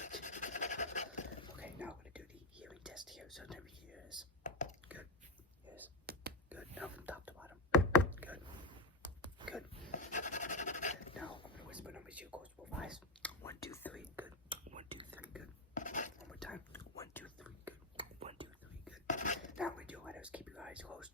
Perfect. Okay, now I'm gonna do the hearing test here. So every ears. Good. Yes. Good. Now from top to bottom. Good. Good. Now I'm gonna whisper numbers to you. Close both eyes. 1, 2, 3. Good. 1, 2, 3. Good. One more time. 1, 2, 3. Good. 1, 2, 3. Good. Now I'm gonna do letters. Keep your eyes closed.